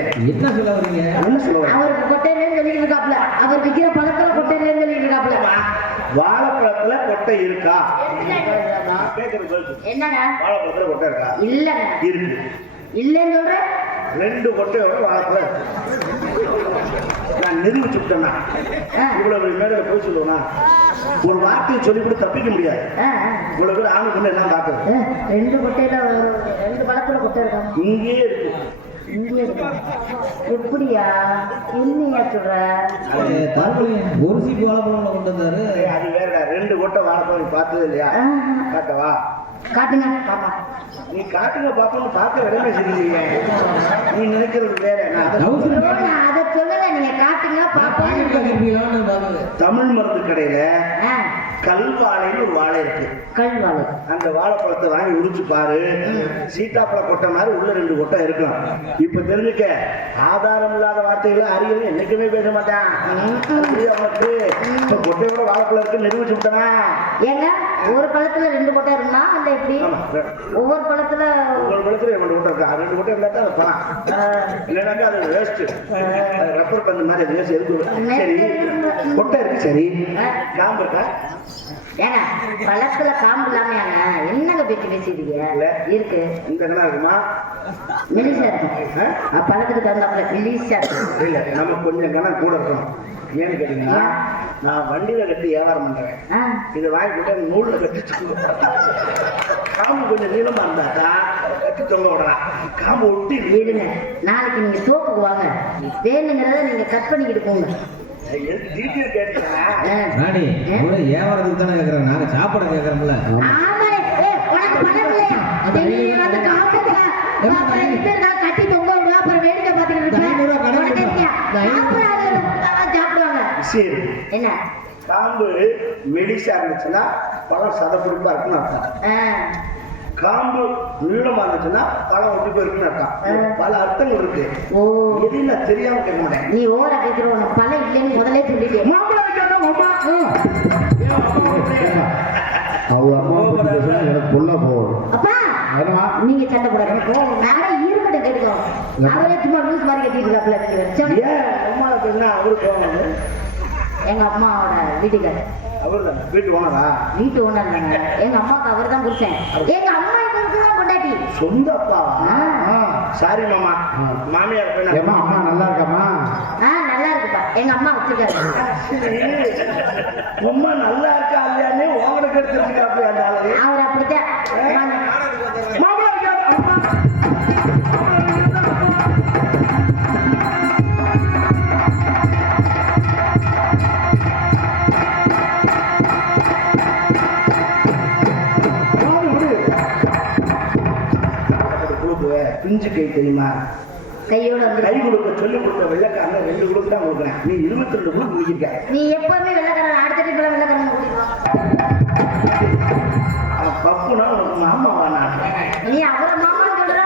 என்ன சொல்ல வரீங்க? என்ன சொல்ல வரீங்க? அவருக்கு கொட்டையிலேன்னு சொல்லிட்டு இருக்காப்ல. அவர் விக்கிற பழத்துல கொட்டையிலேன்னு சொல்லிட்டு இருக்காப்ல. வாழைப்பழத்துல கொட்டை இருக்கா? என்னடா? வாழைப்பழத்துல கொட்டை இருக்கா? இல்லங்க. இருக்கு. இல்லன்னு சொல்ற? 2 கொட்டையோட வாழைப்பழம் நான் நிரூபிச்சுட்டேன்னா இவ்வளவு மேல போய் சொல்லுவேனா? ஒரு வார்த்தையை சொல்லி கூட தப்பிக்க முடியாது. இவ்வளவு பேர் ஆணு கொண்டு என்ன பார்க்குது? 2 கொட்டையில 2 பழத்துல கொட்டை இருக்காங்க. இங்கே இருக்கு. எப்படியா? என்னையா சொல்ற? ஒரு சீப்பு வாழைப்பழம் கொண்டு வந்தாரு. அது வேற. 2 கொட்டை வாழைப்பழம் பார்த்தது இல்லையா? காட்டவா? காட்டுங்க பாப்பா. நீ காட்டுங்க பாப்போன்னு பார்க்க விடமே செஞ்சீங்க. நீ நினைக்கிறது வேற. அதை சொல்லல, நீங்க காட்டுங்க பாப்பா. தமிழ் மருந்து கடையில கல்வாழைன்னு ஒரு வாழை இருக்கு. கல்வாழை. அந்த வாழைப்பழத்தை வாங்கி உரிச்சு பாரு. சீத்தாப்பழ கொட்டை மாதிரி உள்ள 2 கொட்டை இருக்கும். இப்ப தெரிஞ்சுக்க, ஆதாரம் இல்லாத வார்த்தைகளை அறியணும் என்னைக்குமே பேச மாட்டான். அவனுக்கு இப்ப கொட்டையோட வாழைப்பழம் இருக்கு நிரூபிச்சு விட்டனா? ஏங்க ஒரு பழத்துல 2 கொட்டை இருக்குன்னா அந்த எப்படி? ஒவ்வொரு பழத்துல 2 கொட்டை இருக்கா? 2 கொட்டை இருந்தா அது பழம், இல்லைனாக்கா அது வேஸ்ட். ரப்பர் பந்து மாதிரி அது வேஸ்ட். எதுக்கு? சரி, கொட்டை இருக்கு. சரி, காம்பு இருக்கா? ஏங்க பழத்துல காம்பு இல்லாம என்னங்க பேசிடுங்க? இருக்கு. இந்த கணா இருக்குமா? மெலிசா இருக்கு. பழத்துக்கு தகுந்தாப்புல மெலிசா இருக்கு. இல்ல, நம்ம கொஞ்சம் கணம் கூட இருக்கணும். ஏன்னு கேட்டீங்கன்னா, நான் வண்டியில கட்டி வியாபாரம் பண்றேன். இதை வாங்கி போட்டு நூல்ல கட்டி காம்பு கொஞ்சம் நீளமா இருந்தாக்கா கட்டி தொங்க விடலாம். காம்பு ஒட்டி விடுங்க. நாளைக்கு நீங்க தோப்புக்கு வாங்க, வேணுங்கிறத நீங்க கட் பண்ணிக்கிட்டு போங்க. வியாபாரத்துக்கு தானே கேட்கறோம், நாங்க சாப்பாடு கேட்கறோம்ல. கட்டி தொங்க விடுவா, அப்புறம் வேடிக்கை பார்த்துக்கிட்டு சரி. என்ன காம்பு மெலிசா இருந்துச்சுன்னா பழம் சதப்பிடிப்பா இருக்குன்னு அர்த்தம். காம்பு நீளமா இருந்துச்சுன்னா பழம் ஒட்டி போயிருக்குன்னு அர்த்தம். பல அர்த்தங்கள் இருக்கு. எதையும் நான் தெரியாம கேட்க மாட்டேன். நீ ஓர கேட்கிறோம், பழம் இல்லைன்னு முதலே சொல்லிட்டேன். நீங்க சண்டை போட ஈடுபட்டு கேட்டுக்கோ. அவரே சும்மா லூஸ் மாதிரி கட்டிட்டு எங்க அம்மாவோட வீட்டுக்காரர். அவர்தான் வீட்டு ஓனரா? வீட்டு ஓனர் தாங்க. எங்க அம்மாவுக்கு அவர் தான் புருஷன். எங்க அம்மா இவருக்கு தான் பொண்டாட்டி. சொந்த அப்பா? சாரி மாமா. மாமியார் அம்மா நல்லா இருக்காமா? நல்லா இருக்குப்பா. எங்க அம்மா வச்சிருக்காரு. அம்மா நல்லா இருக்கா இல்லையான்னு உங்களுக்கு எடுத்துருக்காப்ல அந்த ஆளு. அவர் அப்படித்தான். பிஞ்சு கை தெரியுமா? கையோட கை கொடுக்க சொல்லி கொடுத்த வெள்ளக்காரன 2 குழுக்கு தான் கொடுக்குறேன். நீ 22 குழு குடிக்க. நீ எப்பவுமே வெள்ளக்காரன், அடுத்த டைப்ல வெள்ளக்காரன் பப்புனா உனக்கு மாமாவா? நான் நீ அவரை மாமா சொல்ற.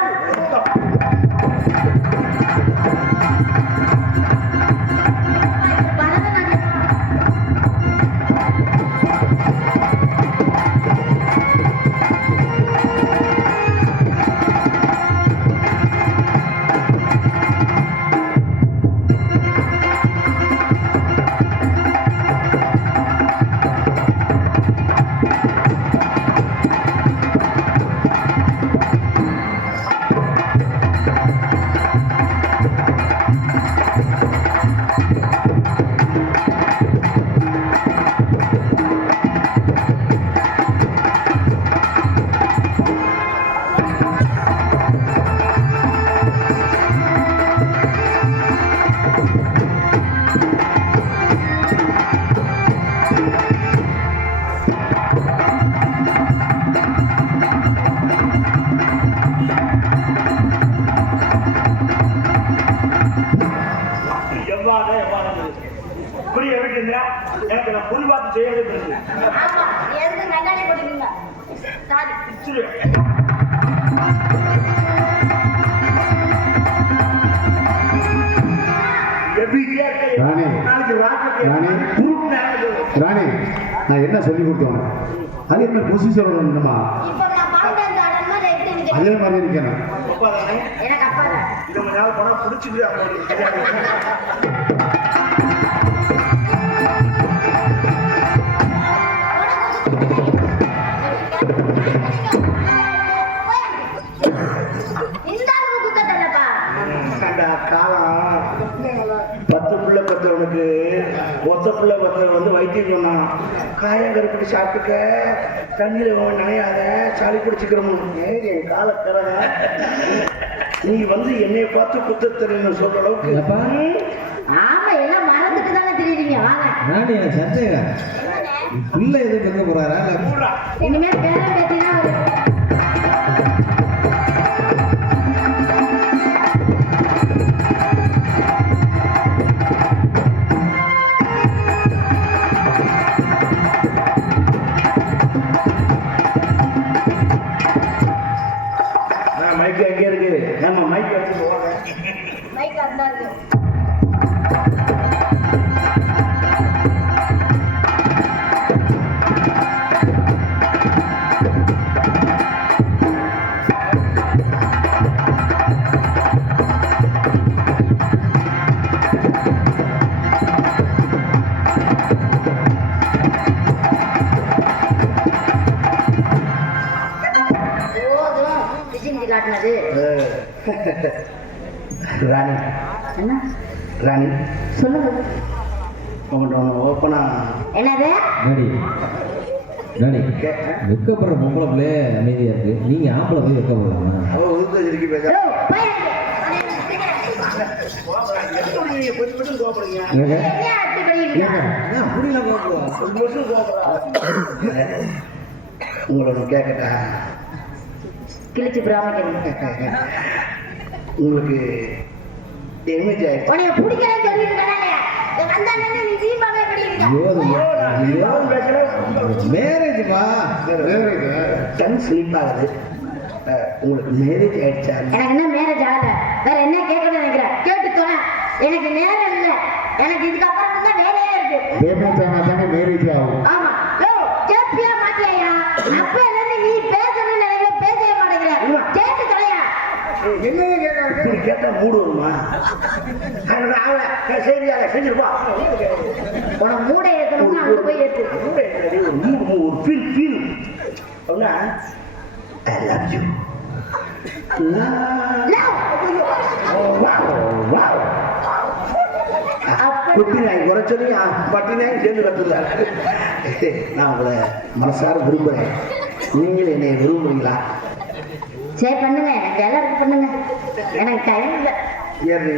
எனக்கு நான் புல் பார்த்து செய்யறது. ராணி, நான் என்ன சொல்லி கொடுத்தோம் அதே மாதிரி பொசிஷன் அதே மாதிரி இருக்கணும். அப்பா தானே எனக்கு அப்பா தான். இது கொஞ்ச நாள் போனா பிடிச்சிட்டு இந்த அளவுக்கு குத்தத்தல்லப்பா. காலம் 10 பிள்ளை பத்தவனுக்கு ஒத்த பிள்ளை பத்தவன் வந்து வைத்தியம் சொன்னான். காயம் கருப்படி சாப்பிட்டுக்க, தண்ணியில நனையாத, சளி பிடிச்சிக்கிறோம். என் காலக்கரக நீ வந்து என்னை பார்த்து குத்தத்தன்னு சொல்ற அளவுக்கு அப்பா ஆமா, எல்லாம் மறந்துட்டு தானே தெரியுறீங்க. வாங்க, நான் என் சந்தேகம் பிள்ளை எதுவும் பெற்க போறாரா இல்ல இனிமே பேரம் பேத்தினா மைக்கு அங்கே இருக்கு. நம்ம மைக் வச்சு போவாங்க. மைக் அந்த இருக்கு. காட்டினது ராணி, என்ன ராணி சொல்லுங்க. உங்கள்கிட்ட ஒன்று ஓப்பனா என்னது? டாடி வெக்கப்படுற பொம்பளை பிள்ளையே அமைதியா இருக்கு, நீங்க ஆம்பளை போய் வெக்கப்படுறாங்க. அவள் உதுத்து வச்சிருக்கி பேச யோ, போய். கோபப்படுங்க. என்ன அடி பண்ணிருக்கீங்க? புரியல கோபப்படுவோம். உங்களோட கேட்கட்டா, கிழிச்சு பிராமிக்கணும். உங்களுக்கு எம்ஏஜ் ஆயிடுச்சு. உன்னைய பிடிக்கலன்னு சொல்லியிருக்கேன். வந்தானே நீ தீபாவளி மேரேஜ்மா கண் ஸ்லீப் ஆகுது. உங்களுக்கு மேரேஜ் ஆயிடுச்சா? எனக்கு என்ன மேரேஜ் ஆகல, வேற என்ன கேட்கணும்னு நினைக்கிறேன். கேட்டு தொலை. எனக்கு நேரம் இல்லை. எனக்கு இதுக்கப்புறம் தான் வேலையே இருக்கு. தானே மேரேஜ் ஆகும். ஆமா. யோ, கேப்பியா மாட்டியா? அப்ப இருந்து நீ பேசணும்னு நினைக்கிற, பேசவே மாட்டேங்கிற. கேட்டு தொலையா. என்ன கேட்க கேட்டா மூடு வருமா? சரியாக செஞ்சிருப்பா. உனக்கு மூடை ஏற்றணும்னா அங்க போய் ஏற்று. ஒரு மூடு, ஒரு ஃபீல் ஃபீல் அப்படின்னா ஐ லவ் யூ. குட்டி நாய் குறைச்சதையும் பட்டி நாயும் சேர்ந்து கத்துறாரு. நான் உங்களை மனசார விரும்புகிறேன். நீங்கள் என்னை விரும்புறீங்களா? சரி பண்ணுங்க, எனக்கு எல்லாருக்கும் பண்ணுங்க. எனக்கு டைம் இல்லை. ஏறி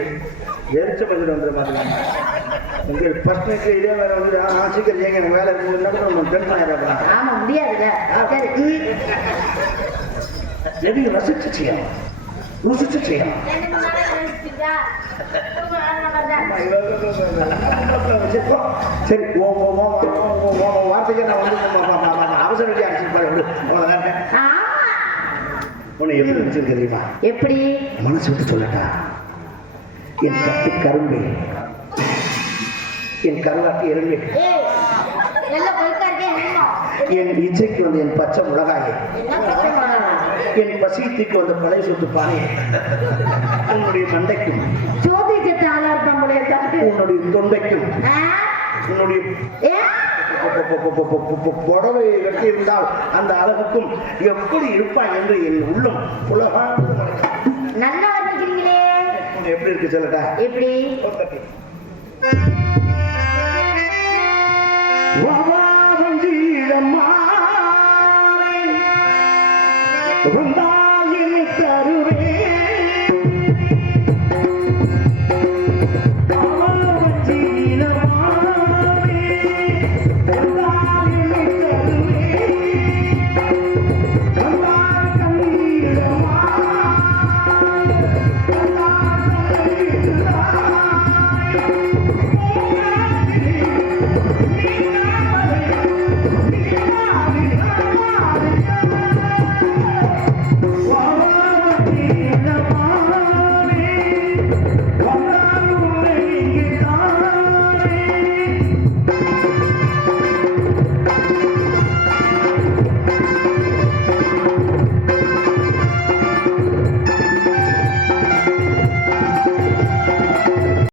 எரிச்ச பட்ஜெட் வந்துட மாட்டேங்க. உங்களுக்கு ஃபர்ஸ்ட் நைட்டு இதே வேலை வந்து நான் சீக்கிரம் ஏங்க எனக்கு வேலை இருக்குன்னு நம்ம டென்ஷன் ஆகிடப்படாங்க. ஆமா, முடியாதுங்க. சரி, எதையும் ரசிச்சு செய்யணும், ருசிச்சு செய்யணும். சரி, வார்த்தைக்கு நான் வந்து அவசர அடிச்சிருப்பாரு. உன்னை எப்படி நினைச்சிருக்கு தெரியுமா? எப்படி? மனசு விட்டு சொல்லட்டா? என் கத்தி கரும்பு, என் கருவாட்டி எறும்பு, ஏய், நல்ல பொறுக்கா இருக்கே. என் இச்சைக்கு வந்து என் பச்சை மிளகாய், என்ன பிரச்சனை பண்ணலாம்? என் பசியத்துக்கு வந்த பழைய சொத்து பானை, உன்னுடைய மண்டைக்கும் ஜோதி செத்து ஆளா இருப்பான் போல இருக்காது. உன்னுடைய தொண்டைக்கும் உன்னுடைய புடவை கட்டி இருந்தால் அந்த அளவுக்கும் எப்படி இருப்பான் என்று என் உள்ளம் உலகம் நல்லா வர்ணிக்கிறீங்களே. எப்படி இருக்கு சொல்லட்டா? எப்படி? வந்தீரம்மா